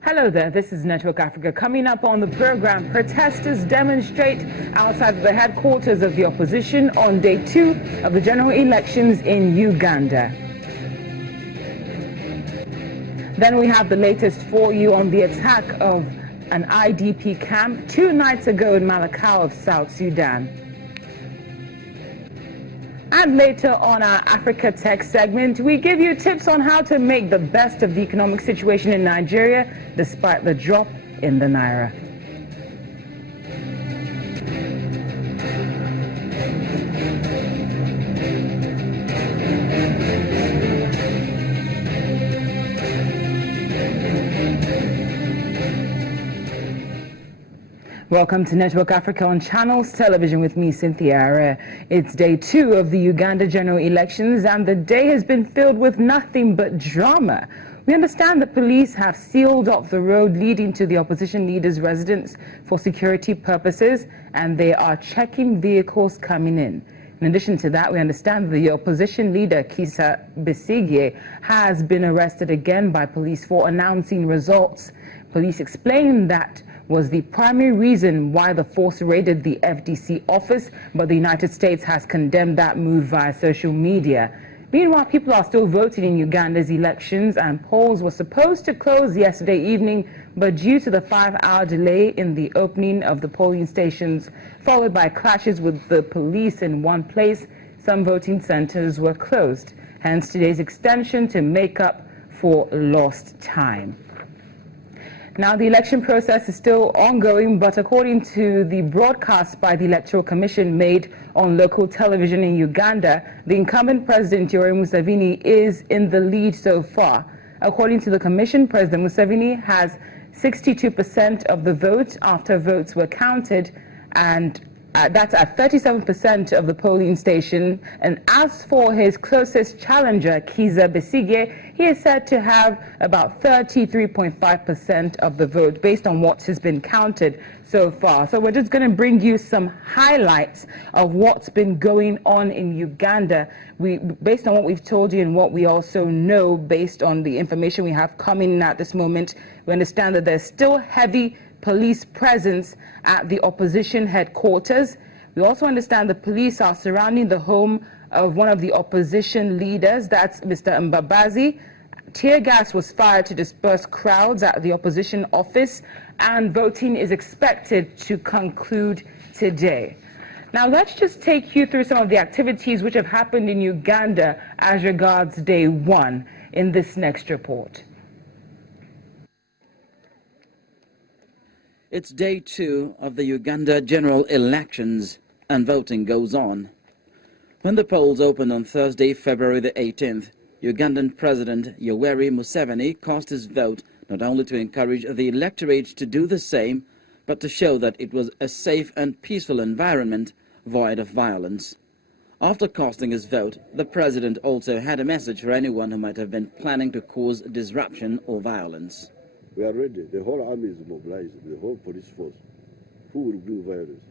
Hello there, this is Network Africa. Coming up on the program, protesters demonstrate outside the headquarters of the opposition on day 2 of the general elections in Uganda. Then we have the latest for you on the attack of an IDP camp 2 nights ago in Malakal of South Sudan. And later on our Africa Tech segment, we give you tips on how to make the best of the economic situation in Nigeria despite the drop in the naira. Welcome to Network Africa on Channels Television with me, Cynthia Are. It's day 2 of the Uganda general elections, and the day has been filled with nothing but drama. We understand the police have sealed off the road leading to the opposition leader's residence for security purposes, and they are checking vehicles coming in. In addition to that, we understand the opposition leader, Kizza Besigye, has been arrested again by police for announcing results. Police explained that was the primary reason why the force raided the FDC office, but the United States has condemned that move via social media. Meanwhile, people are still voting in Uganda's elections, and polls were supposed to close yesterday evening, but due to the 5-hour delay in the opening of the polling stations, followed by clashes with the police in one place, some voting centers were closed. Hence today's extension to make up for lost time. Now, the election process is still ongoing, but according to the broadcast by the Electoral Commission made on local television in Uganda, the incumbent President Museveni is in the lead so far. According to the Commission, President Museveni has 62% of the vote after votes were counted, and that's at 37% of the polling station. And as for his closest challenger, Kizza Besigye, he is said to have about 33.5% of the vote based on what has been counted so far. So we're just going to bring you some highlights of what's been going on in Uganda. Based on what we've told you and what we also know based on the information we have coming in at this moment, we understand that there's still heavy police presence at the opposition headquarters. We also understand the police are surrounding the home of one of the opposition leaders, that's Mr. Mbabazi. Tear gas was fired to disperse crowds at the opposition office, and voting is expected to conclude today. Now, let's just take you through some of the activities which have happened in Uganda as regards day 1 in this next report. It's day 2 of the Uganda general elections, and voting goes on. When the polls opened on Thursday, February the 18th, Ugandan President Yoweri Museveni cast his vote not only to encourage the electorate to do the same, but to show that it was a safe and peaceful environment void of violence. After casting his vote, the president also had a message for anyone who might have been planning to cause disruption or violence. We are ready. The whole army is mobilized, the whole police force. Who will do violence?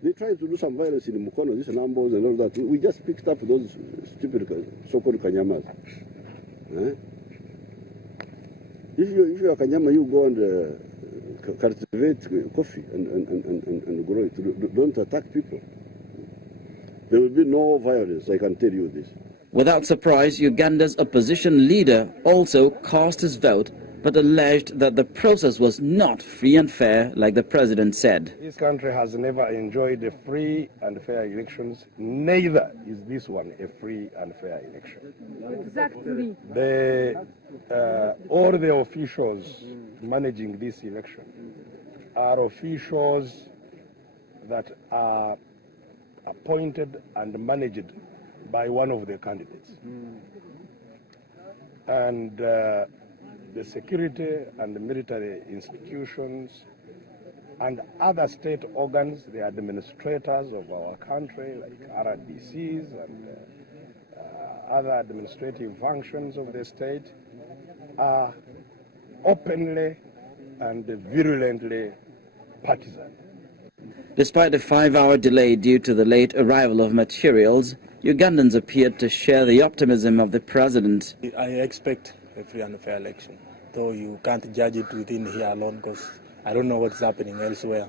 They tried to do some violence in Mukono, these numbers and all that. We just picked up those stupid so-called Kanyamas. Eh? If you are Kanyama, you go and cultivate coffee and grow it. Don't attack people. There will be no violence, I can tell you this. Without surprise, Uganda's opposition leader also cast his vote, but alleged that the process was not free and fair, like the president said. This country has never enjoyed a free and fair elections. Neither is this one a free and fair election. Exactly. All the officials managing this election are officials that are appointed and managed by one of the candidates. And the security and the military institutions and other state organs, the administrators of our country, like RDCs and other administrative functions of the state, are openly and virulently partisan. Despite a 5-hour delay due to the late arrival of materials, Ugandans appeared to share the optimism of the president. I expect a free and fair election. though you can't judge it within here alone because I don't know what's happening elsewhere.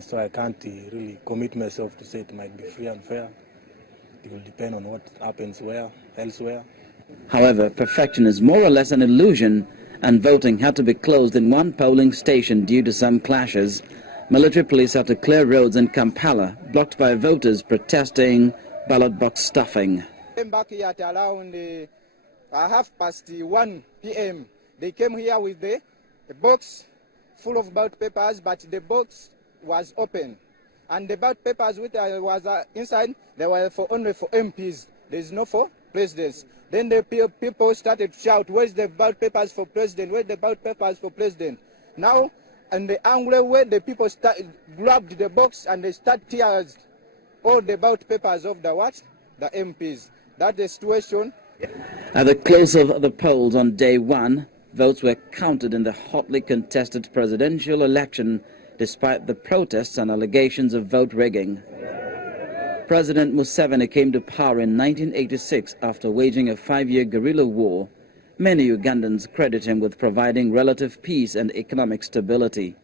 So I can't really commit myself to say it might be free and fair. It will depend on what happens elsewhere. However, perfection is more or less an illusion, and voting had to be closed in one polling station due to some clashes. Military police had to clear roads in Kampala, blocked by voters protesting ballot box stuffing. Came back here at around 1:30 p.m. They came here with the box full of ballot papers, but the box was open. And the ballot papers which was inside, they were only for MPs. There is no for presidents. Then the people started to shout, where's the ballot papers for president? Where's the ballot papers for president? Now, and the angle where the people grabbed the box and they start tears all the ballot papers of the what? The MPs. That's the situation. At the close of the polls on day one, votes were counted in the hotly contested presidential election, despite the protests and allegations of vote rigging. President Museveni came to power in 1986 after waging a 5-year guerrilla war. Many Ugandans credit him with providing relative peace and economic stability.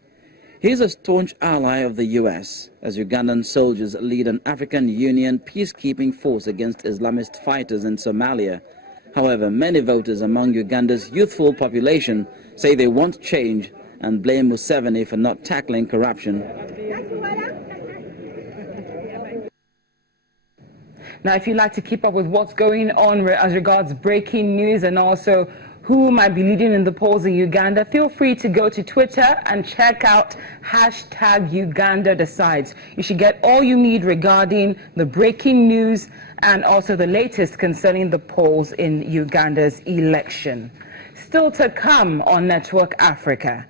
He is a staunch ally of the U.S. as Ugandan soldiers lead an African Union peacekeeping force against Islamist fighters in Somalia. However, many voters among Uganda's youthful population say they want change and blame Museveni for not tackling corruption. Now, if you'd like to keep up with what's going on as regards breaking news and also who might be leading in the polls in Uganda, feel free to go to Twitter and check out #UgandaDecides. You should get all you need regarding the breaking news and also the latest concerning the polls in Uganda's election. Still to come on Network Africa.